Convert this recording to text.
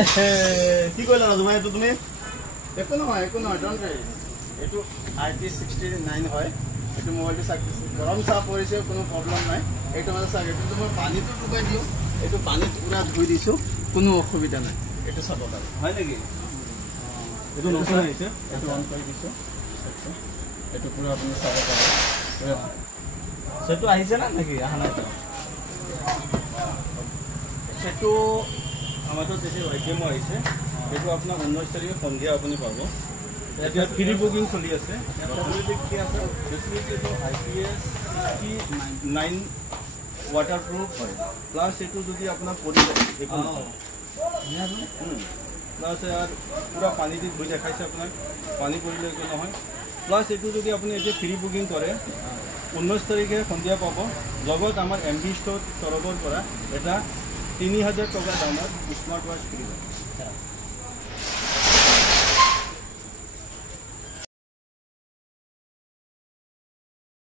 কি কইলা ৰাজু ভাই এইটো তুমি একো নহয় ডোন্ট ওয়াৰি এইটো IP69 হয় এইটো মোবাইলটো চাক গৰম চাহ পৰিছে কোনো প্ৰবলেম নাই এইটো মানে চাক এইটো মই পানীটো ডুবাই দিও এইটো পানীত পুৰা ধুই দিছো কোনো অসুবিধা নাই এইটো চাব লাগে হয় নেকি এইটো নতুন আহিছে এইটো অন কৰি দিছো এইটো পুৰা আপুনি চাব পাৰে সেটো আহিছে না নাকি আহা নাই সেটো আমাদের দেশে আইটেমও আহিছে এইটো আপনার 19 তারিখে সন্ধিয়া আপনি পাব এটা ফ্রি বুকিং চলি আছে ফেসিলিটি কি আছে ফেসিলিটি তো IPS 69 ওয়াটারপ্রুফ হয় প্লাস এটো যদি আপনার পড়ি যায় দেখুন প্লাস আর পুরা পানি দিয়ে ধুই দেখাইছে আপনার পানি পড়লে একো নহয় প্লাস এটো যদি আপনি এই যে ফ্রি বুকিং করে 19 তারিখে সন্ধিয়া পাব লগত আমার MB স্টোর তৰফৰ পৰা এটা 3000 টাকা দামৰ স্মাৰ্ট ওয়াচ ফ্ৰি হয়